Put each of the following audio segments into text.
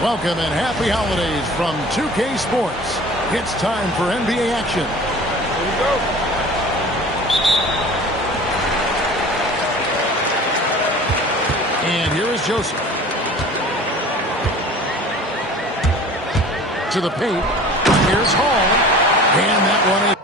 Welcome and happy holidays from 2K Sports. It's time for NBA action. Here we go. And here is Joseph. To the paint. Here's Hall. And that one is.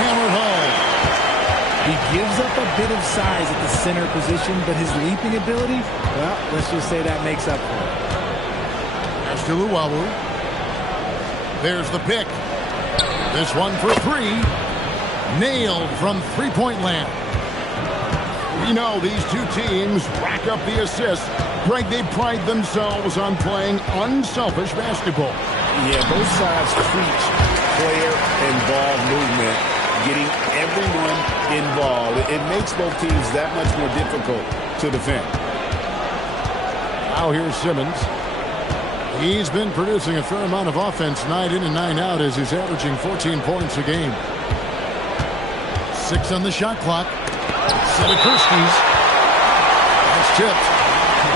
Hammered home. He gives up a bit of size at the center position, but his leaping ability, well, let's just say that makes up for it. That's to Luwawu. There's the pick. This one for three. Nailed from three-point land. You know, these two teams rack up the assists. Greg, they pride themselves on playing unselfish basketball. Yeah, both sides preach player-involved movement, getting everyone involved. It makes both teams that much more difficult to defend. Now here's Simmons. He's been producing a fair amount of offense night in and night out as he's averaging 14 points a game. 6 on the shot clock. Sedikurski's. That's tipped.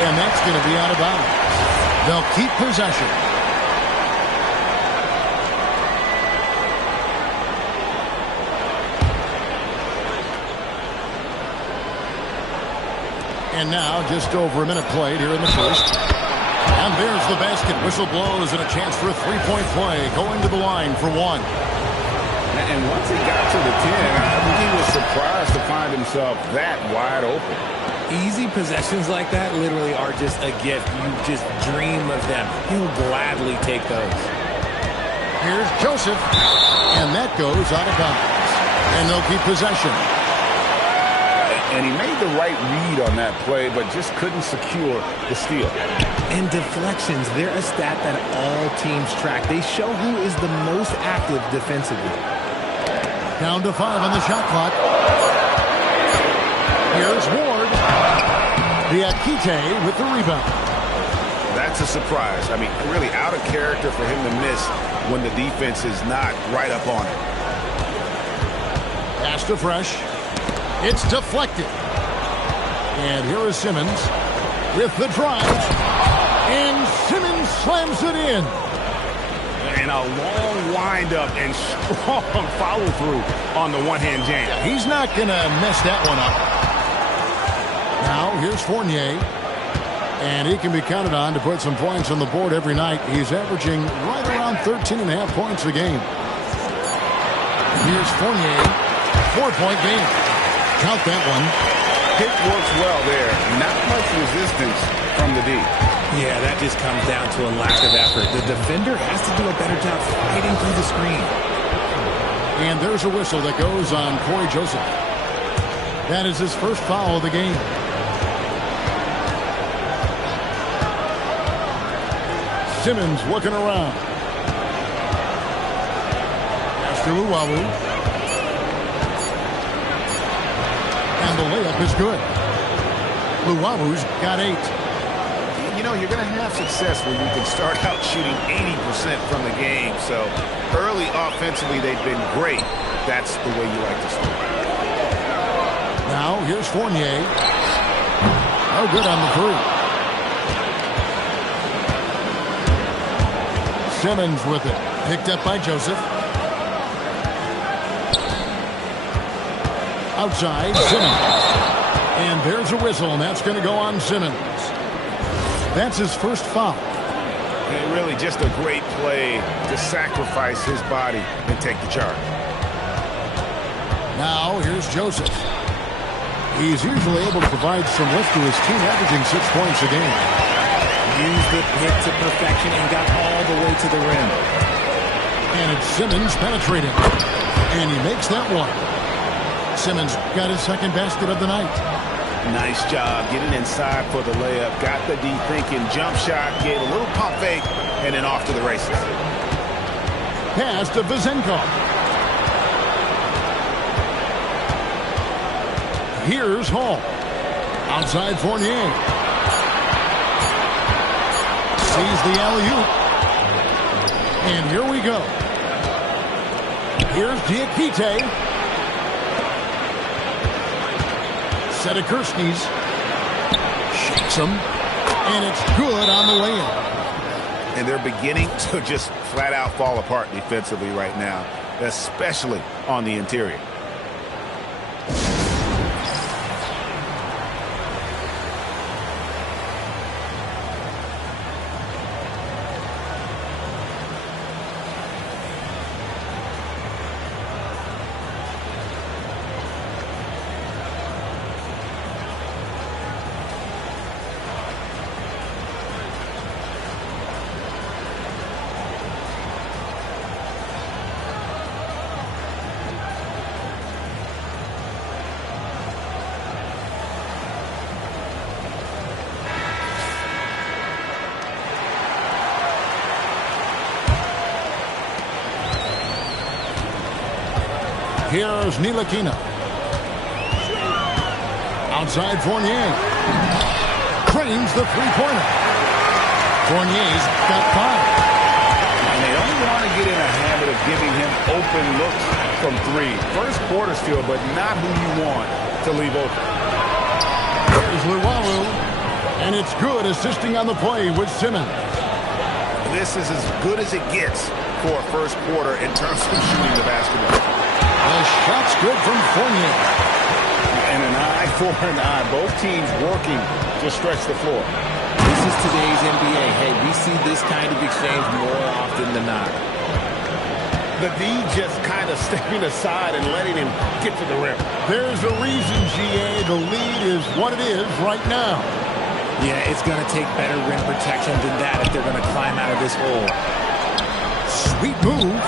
And that's going to be out of bounds. They'll keep possession. And now just over a minute played here in the first. And there's the basket. Whistle blows and a chance for a three-point play. Going to the line for one. And once he got to the 10, I think he was surprised to find himself that wide open. Easy possessions like that literally are just a gift. You just dream of them. He'll gladly take those. Here's Joseph. And that goes out of bounds. And they'll keep possession. And he made the right read on that play, but just couldn't secure the steal. And deflections, they're a stat that all teams track. They show who is the most active defensively. Down to 5 on the shot clock. Here's Ward. Diakite with the rebound. That's a surprise. I mean, really out of character for him to miss when the defense is not right up on him. Pass to Fresh. It's deflected. And here is Simmons with the drive. And Simmons slams it in. And a long windup and strong follow-through on the one-hand jam. He's not going to mess that one up. Now, here's Fournier. And he can be counted on to put some points on the board every night. He's averaging right around 13.5 points a game. Here's Fournier. 4-point game. Count that one. Pick works well there. Not much resistance from the D. Yeah, that just comes down to a lack of effort. The defender has to do a better job fighting through the screen. And there's a whistle that goes on Corey Joseph. That is his first foul of the game. Simmons looking around. After Luwawu. And the layup is good. Luwawu's got 8. You know, you're going to have success when you can start out shooting 80% from the game. So early offensively, they've been great. That's the way you like to start. Now, here's Fournier. Oh, good on the 3. Simmons with it. Picked up by Joseph. Outside, Simmons. And there's a whistle, and that's going to go on Simmons. That's his first foul. And really just a great play to sacrifice his body and take the charge. Now, here's Joseph. He's usually able to provide some lift to his team, averaging 6 points a game. Used the pick to perfection and got all the way to the rim. And it's Simmons penetrating. And he makes that one. Simmons got his second basket of the night. Nice job getting inside for the layup. Got the deep thinking jump shot, gave a little pump fake, and then off to the races. Pass to Vizenkov. Here's Hall. Outside Fournier. Sees the alley-oop. And here we go. Here's Diakite. Setakurskis. Shakes him. And it's good on the way in. And they're beginning to just flat out fall apart defensively right now, especially on the interior. Here's Ntilikina. Outside Fournier. Cranes the three-pointer. Fournier's got 5. And they don't want to get in a habit of giving him open looks from 3. First quarter still, but not who you want to leave open. Here's Luwawu. And it's good, assisting on the play with Simmons. This is as good as it gets for a first quarter in terms of shooting the basketball. The shot's good from Fournier. And an eye for an eye. Both teams working to stretch the floor. This is today's NBA. Hey, we see this kind of exchange more often than not. The D just kind of stepping aside and letting him get to the rim. There's a reason, GA. The lead is what it is right now. Yeah, it's going to take better rim protection than that if they're going to climb out of this hole. Sweet move.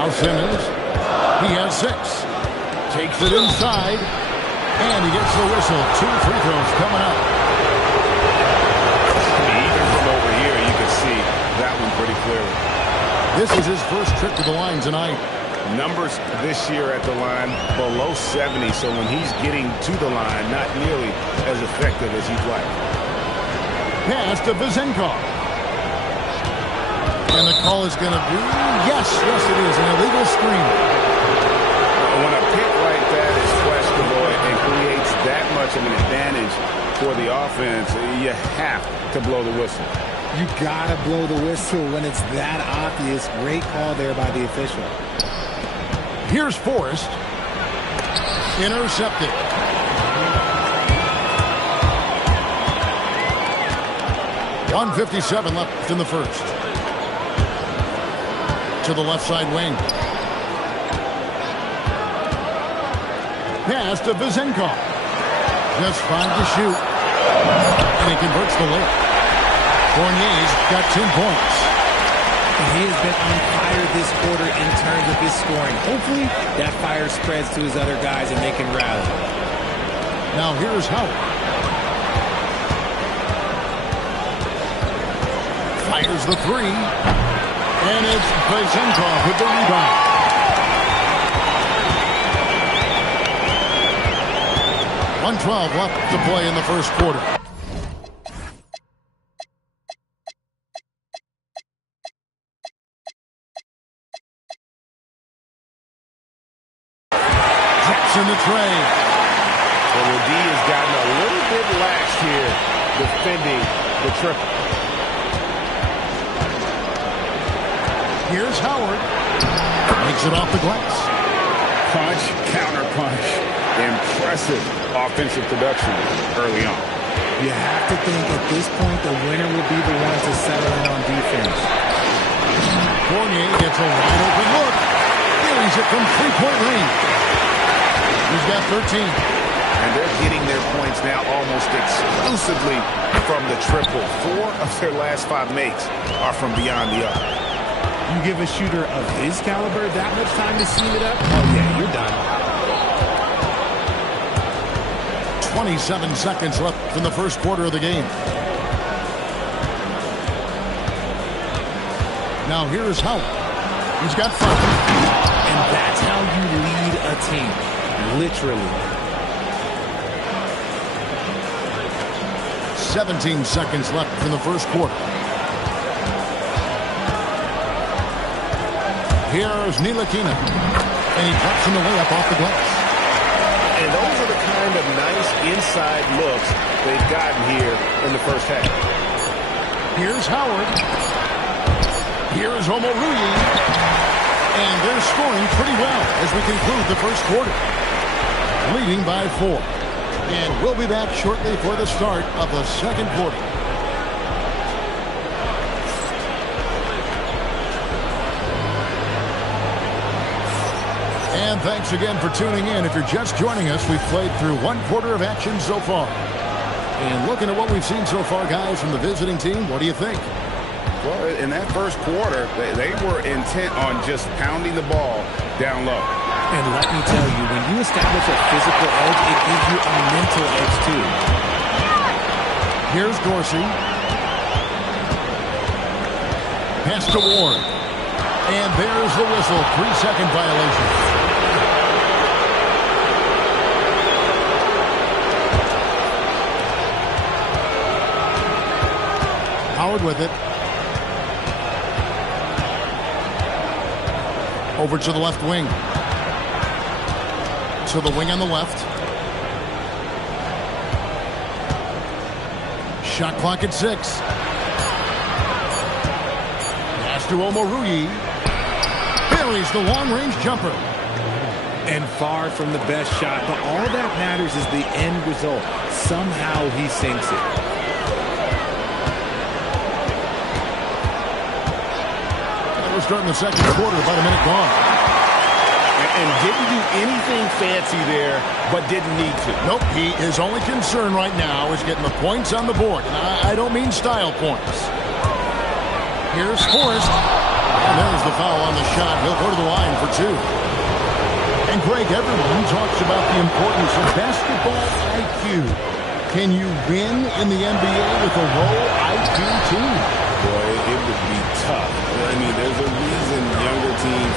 Now Simmons. He has 6. Takes it inside. And he gets the whistle. 2 free throws coming up. Even from over here, you can see that one pretty clearly. This is his first trip to the line tonight. Numbers this year at the line below 70, so when he's getting to the line, not nearly as effective as he'd like. Pass to Vizenkov. And the call is going to be, yes, it is, an illegal screen. When a pick like that is questionable and creates that much of an advantage for the offense, you have to blow the whistle. You got to blow the whistle when it's that obvious. Great call there by the official. Here's Forrest. Intercepted. .157 left in the first. To the left side wing. Pass to Vizenkov. Just 5 to shoot. And he converts the layup. Fournier's got 10 points. He has been on fire this quarter in terms of his scoring. Hopefully, that fire spreads to his other guys and they can rally. Now here's Howard. Fires the 3. And it's Vizenkov with the rebound. .112 left to play in the first quarter. Drops in the tray. Well, the D has gotten a little bit lax here defending the triple. Here's Howard. Makes it off the glass. Punch, counter punch. Impressive offensive production early on. You have to think at this point the winner will be the one to settle in on defense. Fournier gets a wide open look. Buries it from three-point range. He's got 13. And they're getting their points now almost exclusively from the triple. 4 of their last 5 makes are from beyond the arc. You give a shooter of his caliber that much time to seam it up, oh yeah, you're done. 27 seconds left in the first quarter of the game. Now here's Howard. He's got 5. And that's how you lead a team. Literally. 17 seconds left in the first quarter. Here's Ntilikina. And he drops in the layup off the glass. And those are the kind of nice inside looks they've gotten here in the first half. Here's Howard. Here's Omoruyi. And they're scoring pretty well as we conclude the first quarter. Leading by 4. And we'll be back shortly for the start of the second quarter. And thanks again for tuning in. If you're just joining us, we've played through 1 quarter of action so far. And looking at what we've seen so far, guys, from the visiting team, what do you think? Well, in that first quarter, they were intent on just pounding the ball down low. And let me tell you, when you establish a physical edge, it gives you a mental edge too. Here's Dorsey. Pass to Ward. And there's the whistle. 3-second violation. Howard with it. Over to the left wing. To the wing on the left. Shot clock at 6. Pass to Omoruyi. Buries the long-range jumper. And far from the best shot, but all that matters is the end result. Somehow he sinks it. We're starting the second quarter, about a minute gone. And didn't do anything fancy there, but didn't need to. Nope, his only concern right now is getting the points on the board. And I don't mean style points. Here's Forrest. And there's the foul on the shot. He'll go to the line for 2. And Greg, everyone talks about the importance of basketball IQ. Can you win in the NBA with a low IQ team? Boy, it would be tough. I mean, there's a reason younger teams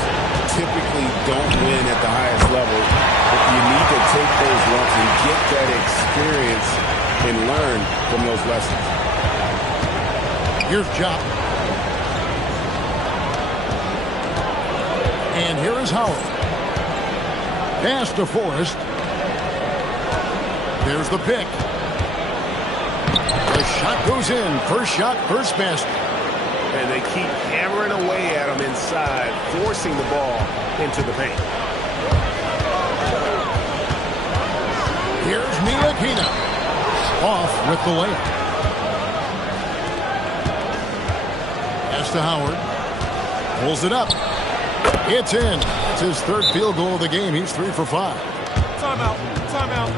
typically don't win at the highest level. But you need to take those lumps and get that experience and learn from those lessons. Here's Jop. And here is Howard. Pass to Forrest. There's the pick. The shot goes in. First shot, first basket. And they keep hammering away at him inside, forcing the ball into the paint. Here's Ntilikina. Off with the layup. Pass to Howard. Pulls it up. It's in. It's his 3rd field goal of the game. He's 3 for 5. Timeout. Timeout.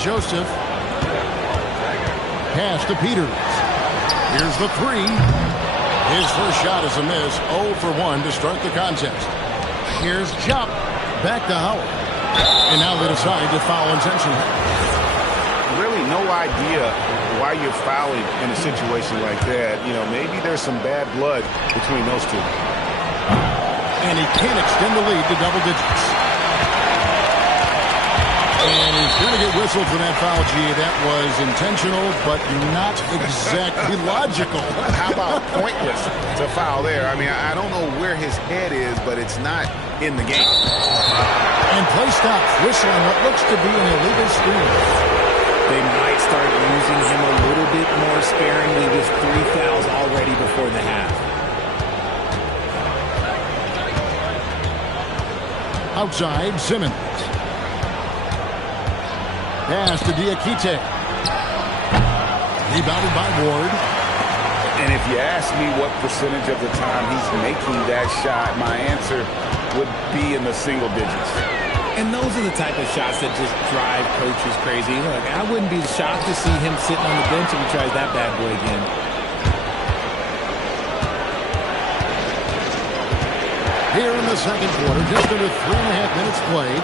Joseph. Pass to Peters. Here's the 3. His first shot is a miss. 0 for 1 to start the contest. Here's Jump. Back to Howard. And now they decide to foul intentionally. Really no idea why you're fouling in a situation like that. You know, maybe there's some bad blood between those two. And he can't extend the lead to double digits. And he's going to get whistled for that foul, G. That was intentional, but not exactly logical. How about pointless to foul there? I mean, I don't know where his head is, but it's not in the game. And play stops, whistling what looks to be an illegal screen. They might start using him a little bit more sparingly with 3 fouls already before the half. Outside, Simmons. Pass to Diakite. Rebounded by Ward. And if you ask me what percentage of the time he's making that shot, my answer would be in the single digits. And those are the type of shots that just drive coaches crazy. Look, I wouldn't be shocked to see him sitting on the bench if he tries that bad boy again. Here in the second quarter, just under 3.5 minutes played.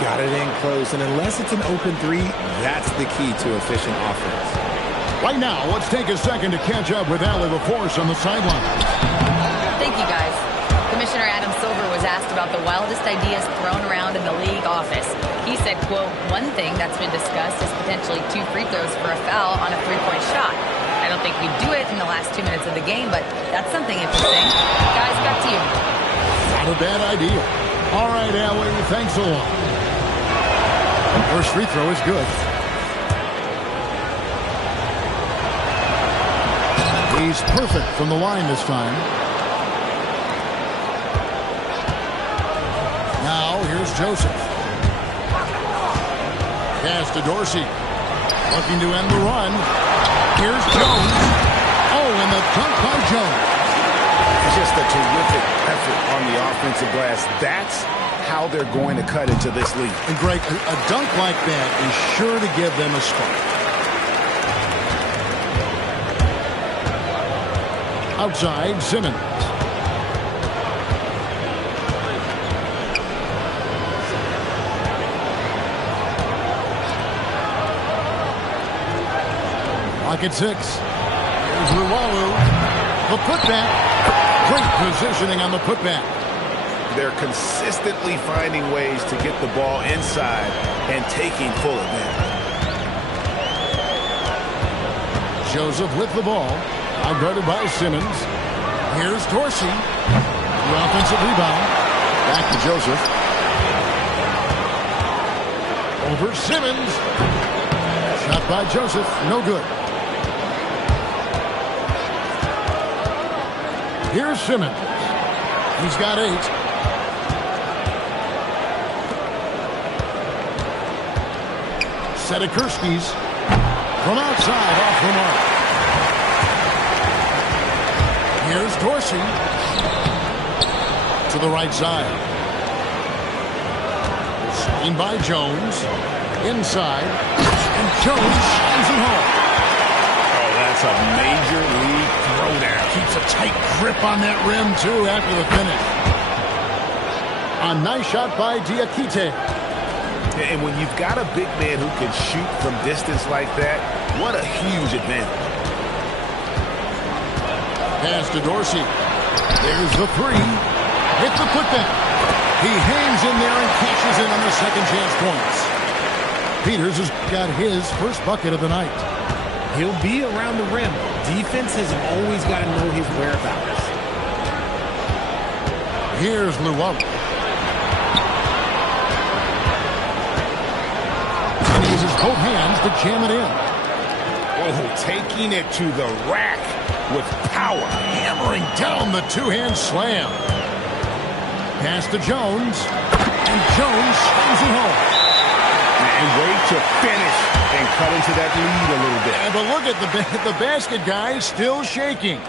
Got it in close, and unless it's an open three, that's the key to efficient offense. Right now, let's take a second to catch up with Allie LaForce on the sideline. Thank you, guys. Commissioner Adam Silver was asked about the wildest ideas thrown around in the league office. He said, quote, one thing that's been discussed is potentially 2 free throws for a foul on a 3-point shot. I don't think we'd do it in the last 2 minutes of the game, but that's something interesting. Guys, back to you. Not a bad idea. All right, Allie, thanks a lot. First free throw is good. He's perfect from the line this time. Now, here's Joseph. Pass to Dorsey. Looking to end the run. Here's Jones. Oh, and the dunk by Jones. Just a terrific effort on the offensive glass. That's how they're going to cut into this league. And Greg, a dunk like that is sure to give them a spark. Outside, Simmons. Lock at 6. Here's Luwawu. The putback. Great positioning on the putback. They're consistently finding ways to get the ball inside and taking full advantage. Joseph with the ball. Outguarded by Simmons. Here's Dorsey. The offensive rebound. Back to Joseph. Over Simmons. Shot by Joseph. No good. Here's Simmons. He's got 8. Sedekursky's from outside off the mark. Here's Dorsey to the right side. Screen by Jones. Inside. And Jones shines it home. Oh, that's a major league throwdown. Keeps a tight grip on that rim, too, after the finish. A nice shot by Diakite. And when you've got a big man who can shoot from distance like that, what a huge advantage. Pass to Dorsey. There's the 3. Hit the putback. He hangs in there and cashes in on the second chance points. Peters has got his first bucket of the night. He'll be around the rim. Defense has always got to know his whereabouts. Here's Luwawu. And he uses both hands to jam it in. Oh, taking it to the rack with power. Hammering down the two-hand slam. Pass to Jones. And Jones shines it home. And way to finish and cut into that lead a little bit. But look at the basket guy still shaking.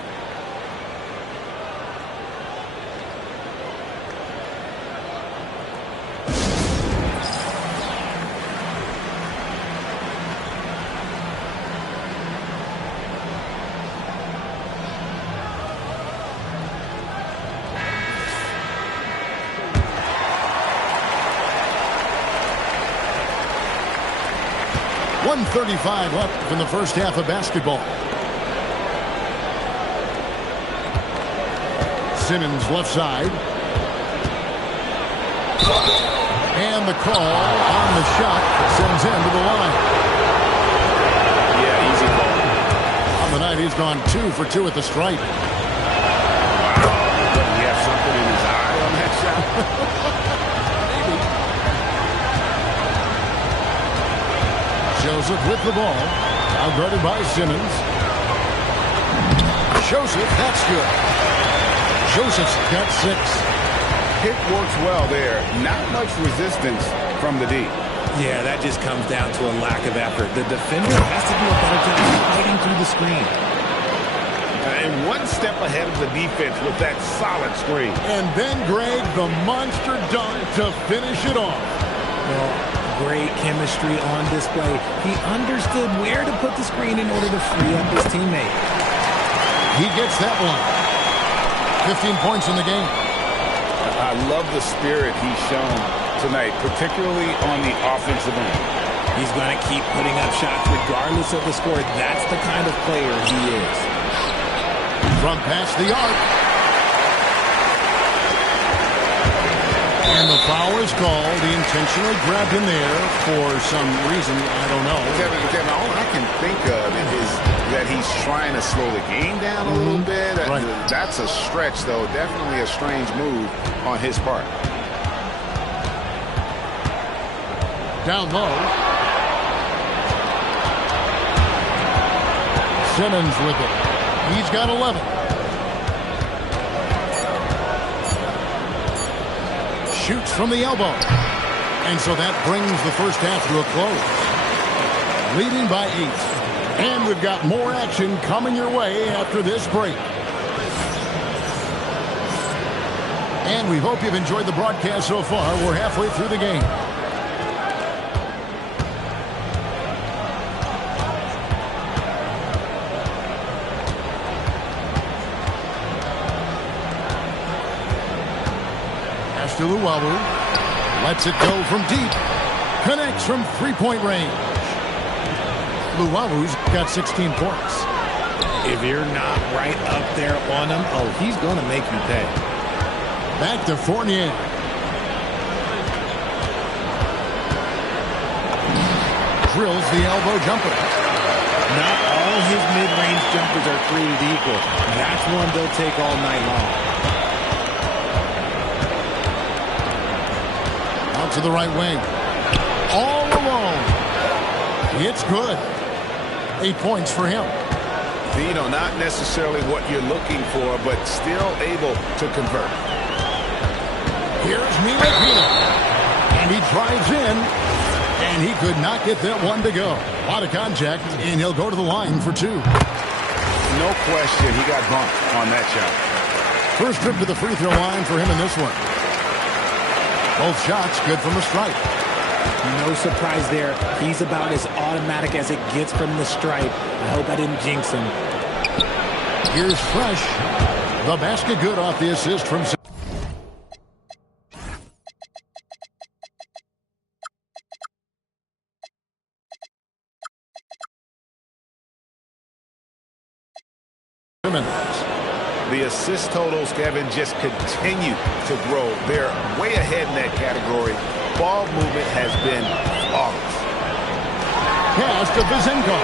.135 left in the first half of basketball. Simmons left side. And the call on the shot sends him to the line. Yeah, easy call. On the night, he's gone 2 for 2 at the stripe. Wow. Does he have something in his eye on that shot? Maybe. Joseph with the ball. Now guarded by Simmons. Joseph, that's good. Joseph's got 6. Pick works well there. Not much resistance from the D. Yeah, that just comes down to a lack of effort. The defender has to do a better job fighting through the screen. And one step ahead of the defense with that solid screen. And then, Greg, the monster dunk to finish it off. Well, great chemistry on display. He understood where to put the screen in order to free up his teammate. He gets that one. 15 points in the game. I love the spirit he's shown tonight, particularly on the offensive end. He's going to keep putting up shots regardless of the score. That's the kind of player he is. From past the arc. And the foul is called. He intentionally grabbed him there for some reason. I don't know. Kevin, all I can think of is that he's trying to slow the game down a little bit. Right. That's a stretch, though. Definitely a strange move on his part. Down low. Simmons with it. He's got 11. Shoots from the elbow. And so that brings the first half to a close. Leading by 8. And we've got more action coming your way after this break. And we hope you've enjoyed the broadcast so far. We're halfway through the game. Pass to Luwawu. Lets it go from deep. Connects from three-point range. Luwawu's got 16 points. If you're not right up there on him, oh, he's going to make you pay. Back to Fournier. Drills the elbow jumper. Not all his mid-range jumpers are created equal. That's one they'll take all night long. Out to the right wing. All alone. It's good. 8 points for him. You know, not necessarily what you're looking for, but still able to convert. Here's Milipino. And he drives in. And he could not get that one to go. A lot of contact, and he'll go to the line for 2. No question, he got bumped on that shot. First trip to the free throw line for him in this one. Both shots good from the stripe. No surprise there. He's about as automatic as it gets from the stripe. I hope I didn't jinx him. Here's Fresh. The basket good off the assist from Simmons. The assist totals, Kevin, just continue to grow. They're way ahead in that category. Ball movement has been flawless. Pass to Baskonia.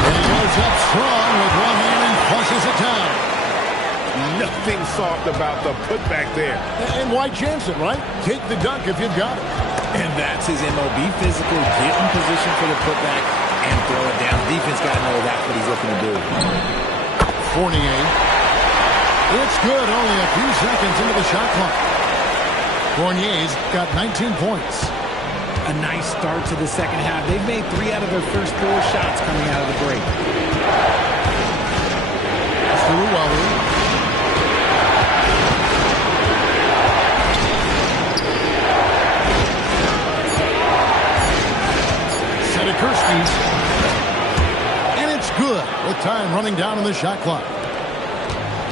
And he goes up strong with one hand and flushes it down. Nothing soft about the putback there. And why chance it, right? Take the dunk if you've got it. And that's his MO. Be physical, get in position for the putback, and throw it down. Defense got to know that's what he's looking to do. Fournier. It's good. Only a few seconds into the shot clock. Fournier's got 19 points. A nice start to the second half. They've made 3 out of their first 4 shots coming out of the break. That's the Luwawu. Sedikurski's. And it's good with time running down on the shot clock.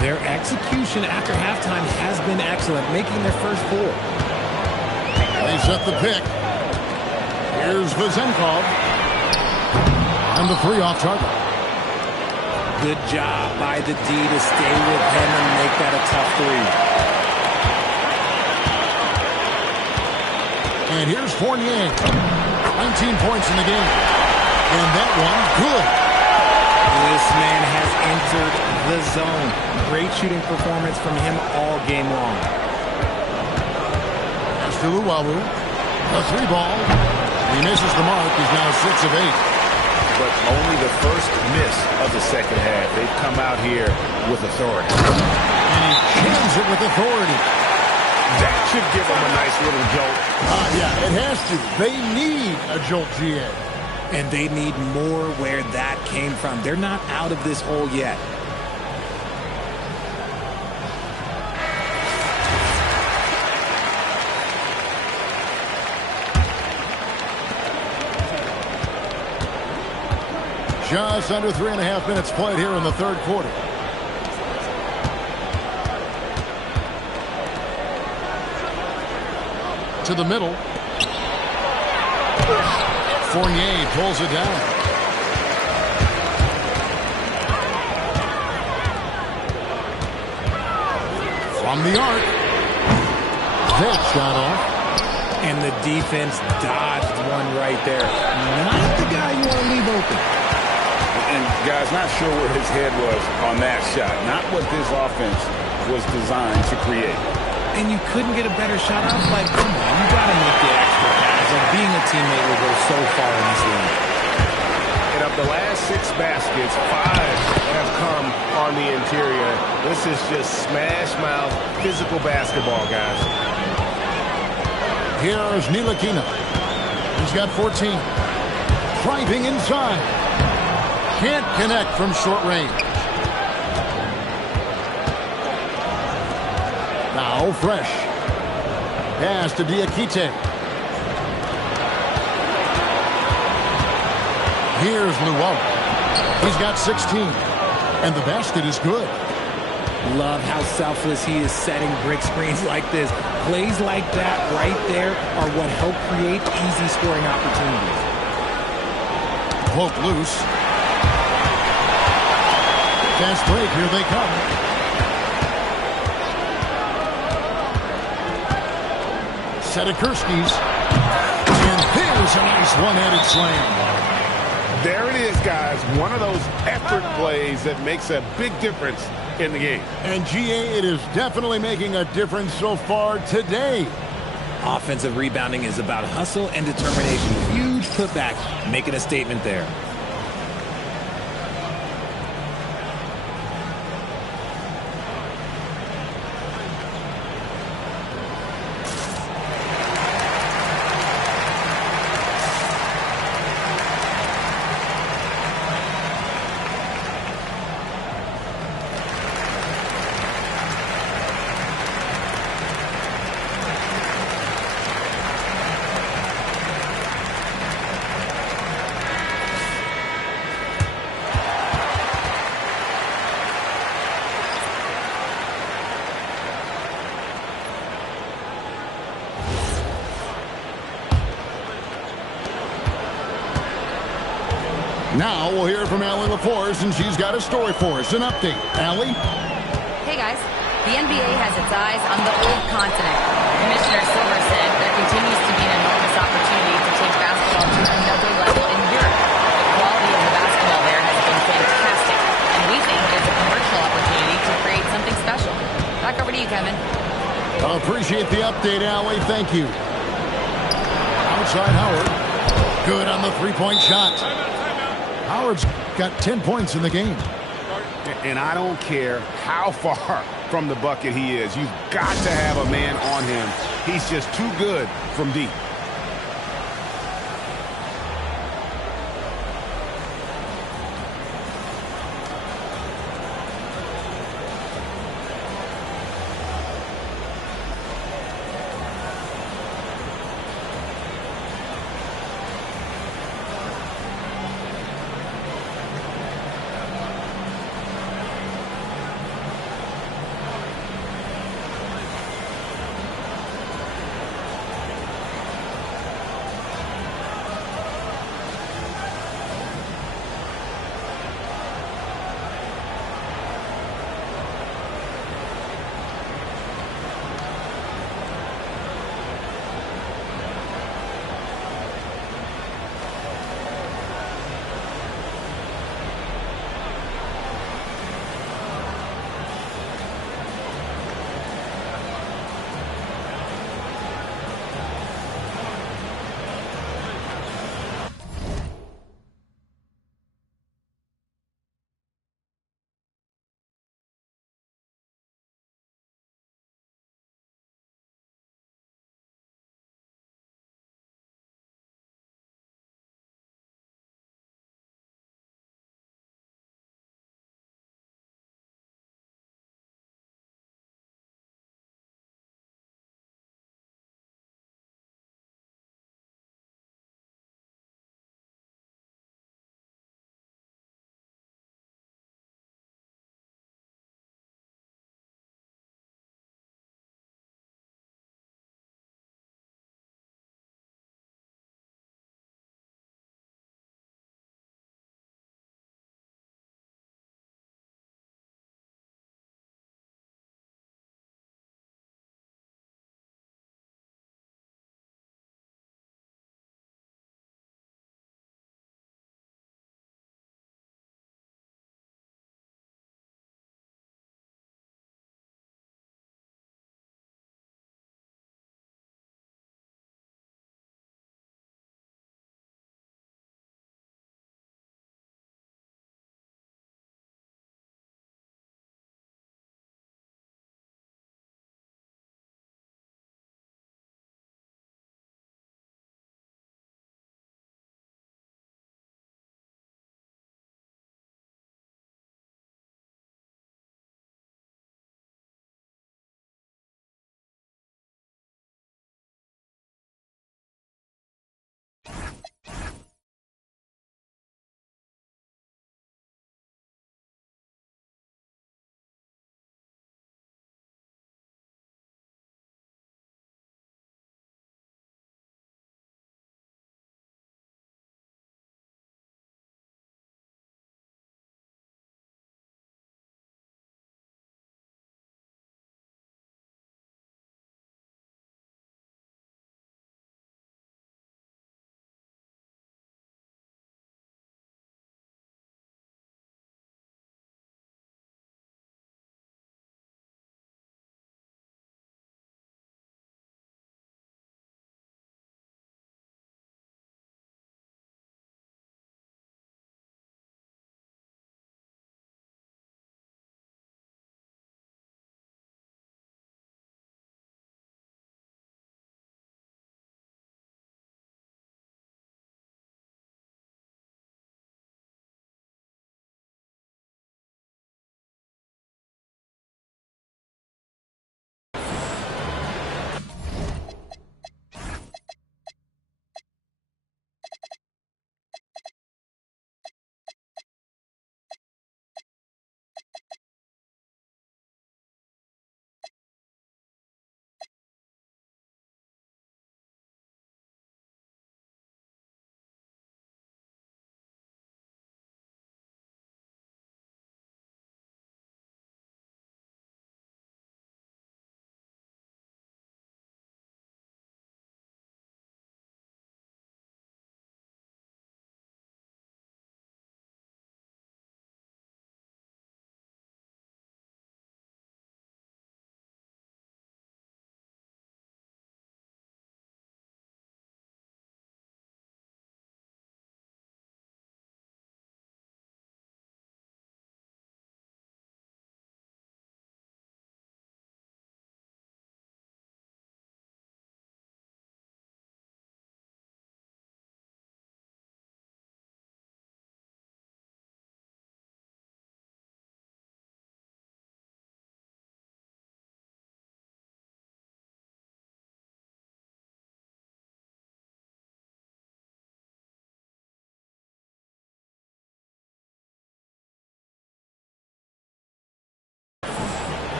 Their execution after halftime has been excellent, making their first 4. They set the pick. Here's Vazenkov. And the 3 off target. Good job by the D to stay with him and make that a tough 3. And here's Fournier. 19 points in the game. And that one, good. This man has entered the zone. Great shooting performance from him all game long. As to Luwawu, a three ball. He misses the mark. He's now 6 of 8. But only the first miss of the second half. They've come out here with authority. And he jams it with authority. That should give them a nice little jolt. Yeah, it has to. They need a jolt, GA. And they need more where that came from. They're not out of this hole yet. Just under 3.5 minutes played here in the third quarter. To the middle. Fournier pulls it down. From the arc. That shot off. And the defense dodged one right there. Not the guy you want to leave open. And, guys, not sure where his head was on that shot. Not what this offense was designed to create. And you couldn't get a better shot off? Like, come on, you got to make the extra pass. Like, being a teammate will go so far in this league. And of the last 6 baskets, 5 have come on the interior. This is just smash-mouth physical basketball, guys. Here's Ntilikina. He's got 14. Driving inside. Can't connect from short range. Now Fresh. Pass to Diakite. Here's Luwawu. He's got 16. And the basket is good. Love how selfless he is setting brick screens like this. Plays like that right there are what help create easy scoring opportunities. Poke loose. Fast break, here they come. Setakurski's. And there's a nice one-handed slam. There it is, guys. One of those effort plays that makes a big difference in the game. And GA, it is definitely making a difference so far today. Offensive rebounding is about hustle and determination. Huge putback, making a statement there. Now we'll hear from Allie LaForce, and she's got a story for us. An update. Allie? Hey, guys. The NBA has its eyes on the old continent. Commissioner Silver said there continues to be an enormous opportunity to take basketball to another level in Europe. The quality of the basketball there has been fantastic, and we think there's a commercial opportunity to create something special. Back over to you, Kevin. I appreciate the update, Allie. Thank you. Outside Howard. Good on the three-point shot. Howard's got 10 points in the game. And I don't care how far from the bucket he is. You've got to have a man on him. He's just too good from deep.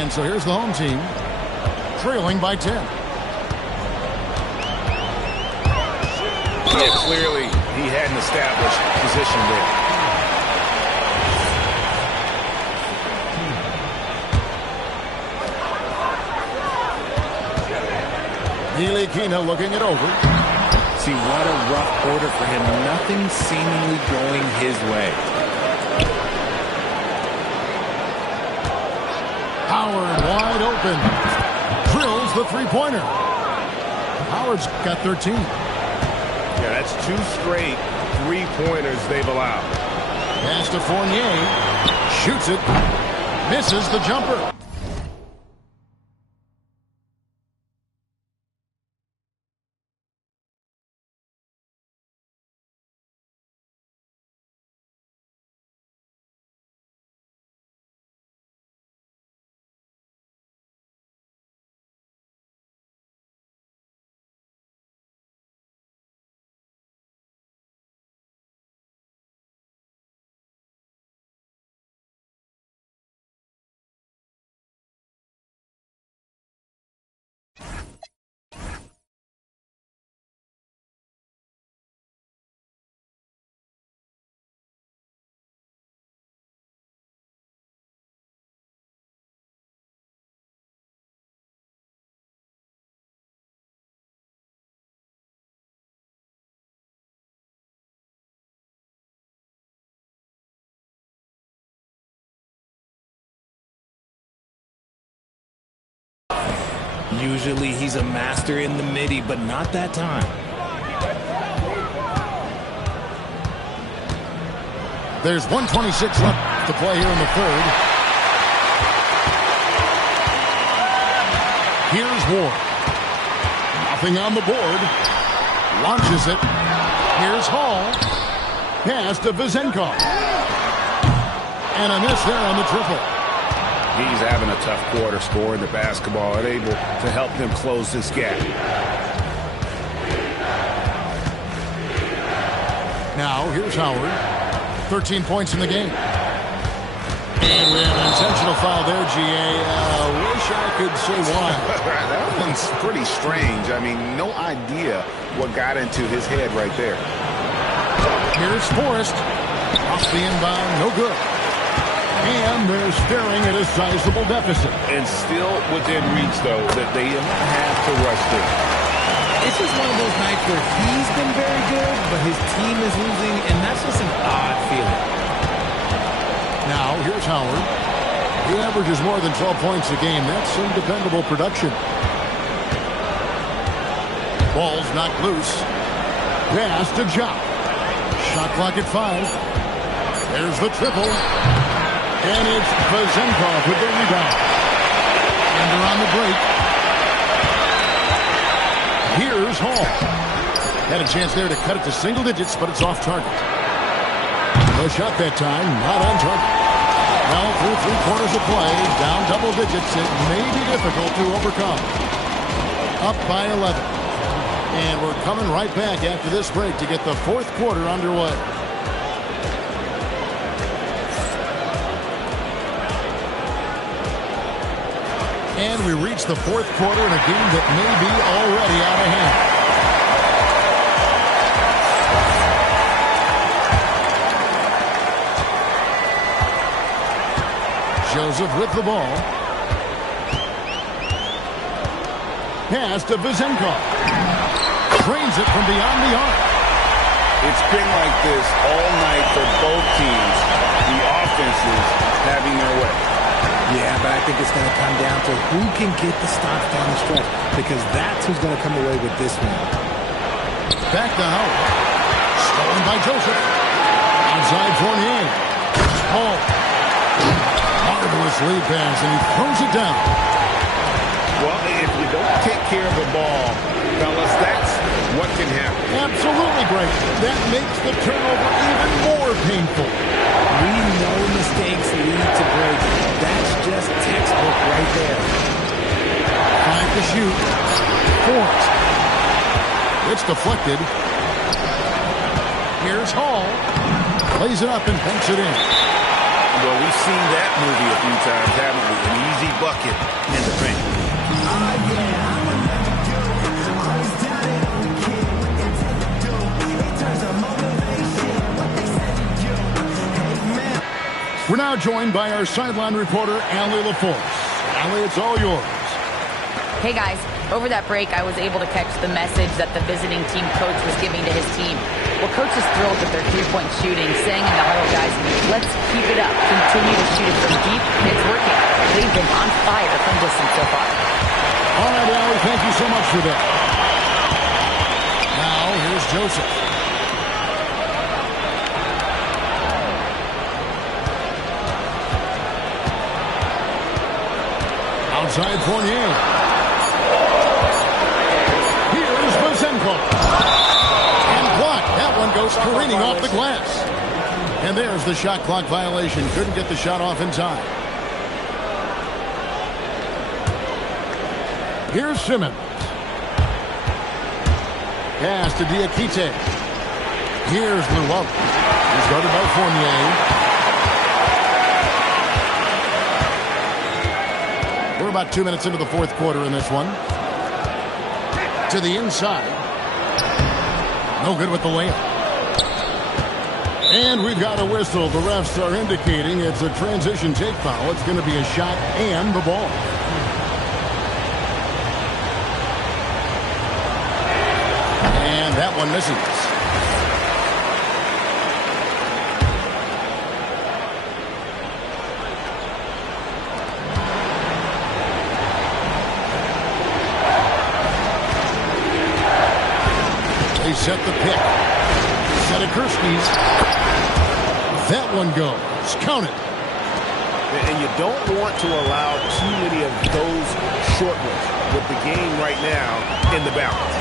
And so here's the home team, trailing by 10. Yeah, clearly he hadn't established position there. Ntilikina looking it over. See, what a rough quarter for him. Nothing seemingly going his way. Howard wide open. Drills the three-pointer. Howard's got 13. Yeah, that's 2 straight three-pointers they've allowed. Pass to Fournier. Shoots it. Misses the jumper. Usually he's a master in the midi, but not that time. There's 1:26 left to play here in the third. Here's Ward. Nothing on the board. Launches it. Here's Hall. Pass to Vezenkov. And a miss there on the triple. He's having a tough quarter scoring the basketball and able to help them close this gap. Now, here's Howard. 13 points in the game. And we have an intentional foul there, GA. Wish I could say why. That one's pretty strange. I mean, no idea what got into his head right there. Here's Forrest. Off the inbound, no good. And they're staring at a sizable deficit. And still within reach, though, that they don't have to rush this. It's just one of those nights where he's been very good, but his team is losing, and that's just an odd feeling. Now, here's Howard. He averages more than 12 points a game. That's some dependable production. Ball's knocked loose. Pass to Jock. Shot clock at 5. There's the triple. And it's Vezenkov with the rebound. And they're on the break. Here's Hall. Had a chance there to cut it to single digits, but it's off target. No shot that time, not on target. Well, through 3 quarters of play, down double digits, it may be difficult to overcome. Up by 11. And we're coming right back after this break to get the 4th quarter underway. And we reach the 4th quarter in a game that may be already out of hand. Joseph with the ball. Pass to Vezenkov. Drains it from beyond the arc. It's been like this all night for both teams. The offenses having their way. Yeah, but I think it's going to come down to who can get the stops down the stretch, because that's who's going to come away with this one. Back to Howard. Stolen by Joseph. Outside Fournier. Oh. Marvelous lead pass, and he throws it down. Well, if you don't take care of the ball, fellas, that's what can happen. Absolutely great. That makes the turnover even more painful. We know mistakes lead to breaks. That's just textbook right there. 5 to shoot. Forrest. It's deflected. Here's Hall. Plays it up and banks it in. Well, we've seen that movie a few times, haven't we? An easy bucket in the paint. We're now joined by our sideline reporter, Allie LaForce. Allie, it's all yours. Hey guys, over that break I was able to catch the message that the visiting team coach was giving to his team. Well, coach is thrilled with their three-point shooting, saying in the huddle, guys, let's keep it up, continue to shoot it from deep, and it's working. They've been on fire from distance so far. All right, Allie, thank you so much for that. Now, here's Joseph. Outside Fournier. Here's Baskonia. And blocked. That one goes careening off the glass. And there's the shot clock violation. Couldn't get the shot off in time. Here's Simmons. Pass to Diakite. Here's Llewellyn. He's guarded by Fournier. We're about 2 minutes into the fourth quarter in this one. To the inside. No good with the layup. And we've got a whistle. The refs are indicating it's a transition take foul. It's going to be a shot and the ball. And that one misses. They set the pick. Setakurski's. That one goes. Counted. And you don't want to allow too many of those short ones with the game right now in the balance.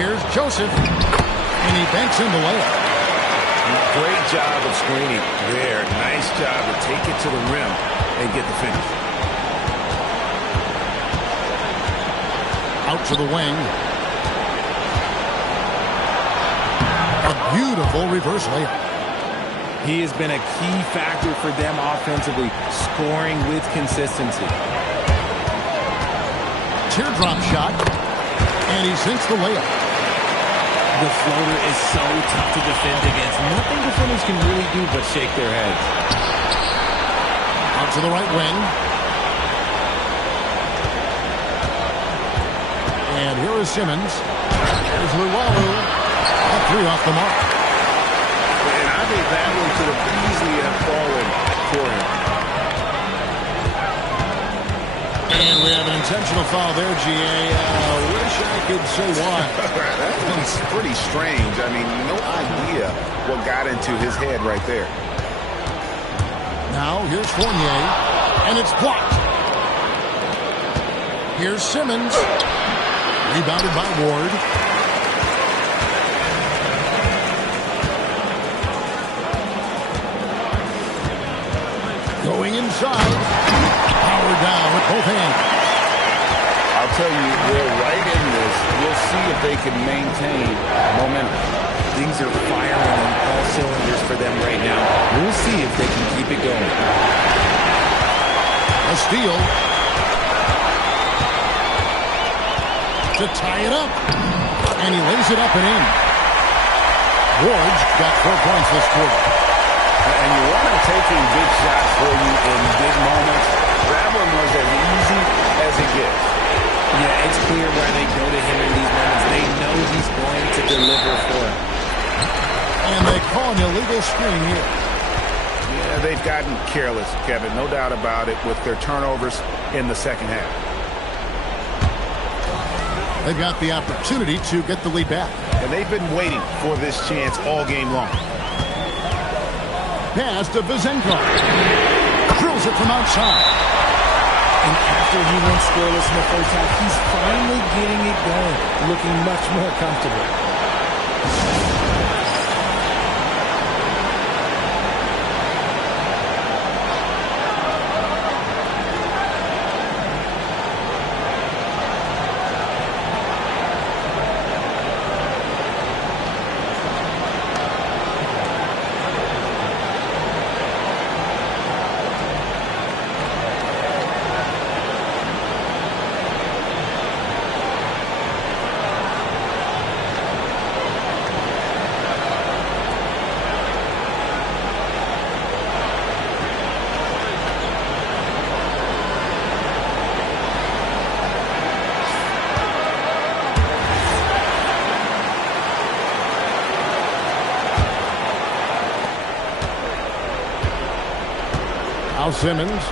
Here's Joseph. And he banks in the layup. Great job of screening there. Nice job to take it to the rim and get the finish. Out to the wing. A beautiful reverse layup. He has been a key factor for them offensively, scoring with consistency. Teardrop shot. And he sinks the layup. The floater is so tough to defend against. Nothing defenders can really do but shake their heads. Out to the right wing. And here is Simmons. There's Llewellyn. A three off the mark. And I think that one could have easily have fallen for him. And we have an intentional foul there, GA. Wish I could say why. That one's pretty strange. I mean, no idea what got into his head right there. Now, here's Fournier. And it's blocked. Here's Simmons. Rebounded by Ward. Going inside. Power down with both hands. I'll tell you, we're right in this. We'll see if they can maintain momentum. Things are firing on all cylinders for them right now. We'll see if they can keep it going. A steal. To tie it up. And he lays it up and in. Ward's got 4 points this quarter. And you want him taking big shots for you in big moments. That one was as easy as it gets. Yeah, it's clear why they go to him in these moments. They know he's going to deliver for them. And they call an illegal screen here. Yeah, they've gotten careless, Kevin. No doubt about it with their turnovers in the second half. They've got the opportunity to get the lead back. And they've been waiting for this chance all game long. Pass to Baskonia. Drills it from outside. And after he went scoreless in the first half, he's finally getting it going, looking much more comfortable. Now Simmons.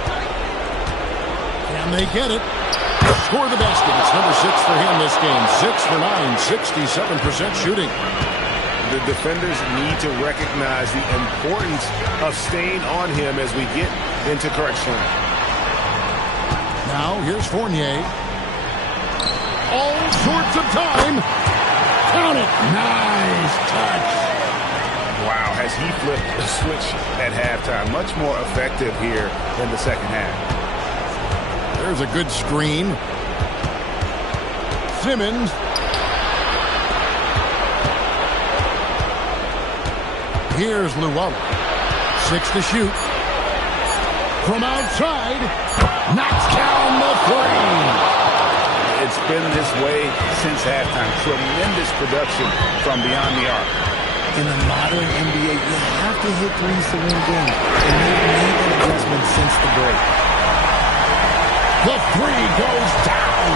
Can they get it? Score the basket. It's number 6 for him this game. 6 for 9, 67% shooting. The defenders need to recognize the importance of staying on him as we get into correction. Now here's Fournier. All sorts of time. Count it. Nice touch. Wow, has he flipped the switch at halftime? Much more effective here in the second half. There's a good screen. Simmons. Here's Llewellyn. 6 to shoot. From outside. Knocks down the 3. It's been this way since halftime. Tremendous production from beyond the arc. In the modern NBA, you have to hit threes to win games. And they've made an adjustment since the break. The 3 goes down.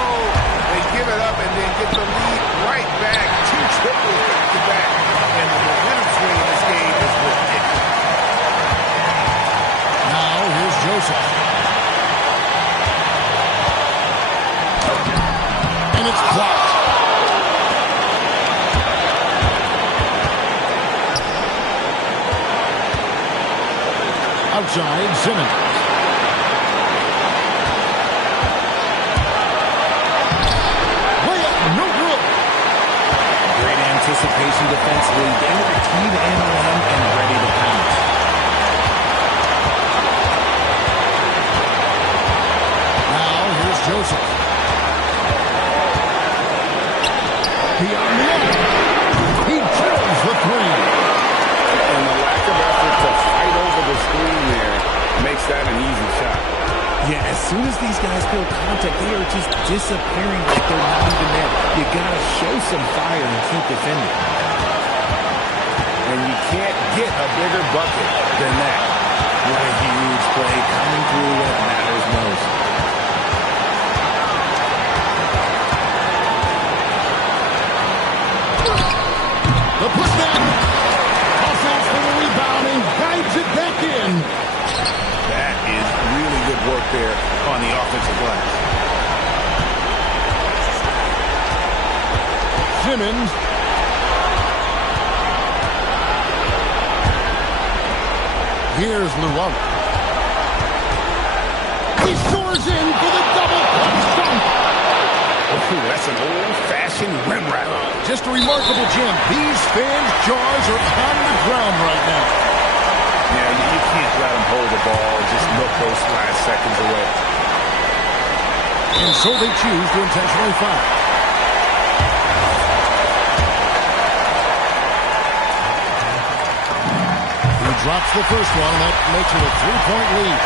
Oh, they give it up and then get the lead right back. 2 triples back to back. And the momentum swing in this game is ridiculous. Now here's Joseph. And it's blocked. Outside, Simmons. Anticipation defensively. They have a team handle him and ready to pounce. Now here's Joseph. Beyond the arc. He drills the 3. And the lack of effort to fight over the screen there makes that an easy shot. Yeah, as soon as these guys feel contact, they are just disappearing like they're not even there. You gotta show some fire and keep defending. And you can't get a bigger bucket than that. What a huge play coming through when it matters most. The putback. Offense for the rebounding. Guides it back in. That is really good work there on the offensive glass. Simmons. Here's Llewellyn. He soars in for the double dunk. Ooh, that's an old-fashioned rim rattle. Just a remarkable jam. These fans' jaws are on the ground right now. Yeah, you can't let them hold the ball and just milk those last seconds away. And so they choose to intentionally foul. He drops the first one. That makes it a 3-point lead.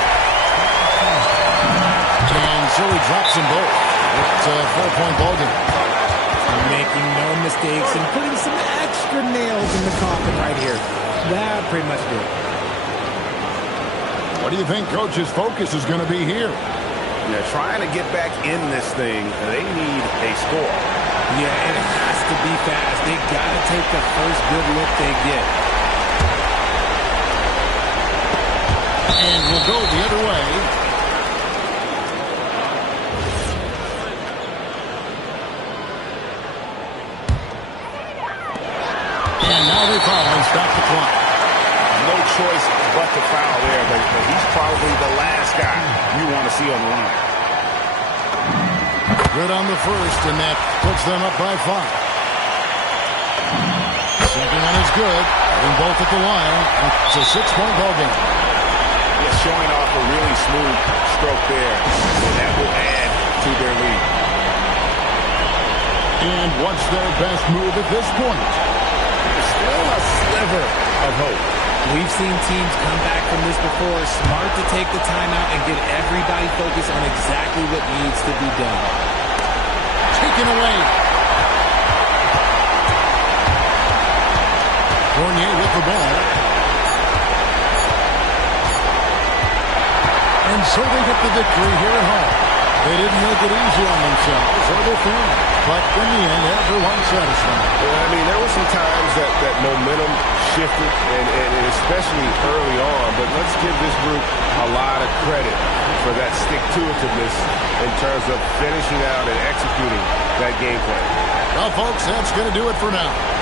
And so he drops them both. It's a 4-point ballgame. Making no mistakes and putting some extra nails in the coffin right here. That pretty much did it. What do you think Coach's focus is going to be here? Yeah, trying to get back in this thing, they need a score. Yeah, it has to be fast. They got to take the first good look they get. And we'll go the other way. And now they foul and stop the clock. No choice but to foul there, but he's probably the last guy you want to see on the line. Good on the first, and that puts them up by 5. Second one is good. Getting both at the line. It's a 6-point ball game. Yeah, showing off a really smooth stroke there, and that will add to their lead. And what's their best move at this point? There's still a sliver of hope. We've seen teams come back from this before. Smart to take the timeout and get everybody focused on exactly what needs to be done. Taken away. Fournier with the ball. And so they get the victory here at home. They didn't make it easy on themselves or their family. But in the end, everyone's satisfied. Well, I mean, there were some times that momentum shifted, and especially early on. But let's give this group a lot of credit for that stick-to-itiveness in terms of finishing out and executing that game plan. Well, folks, that's going to do it for now.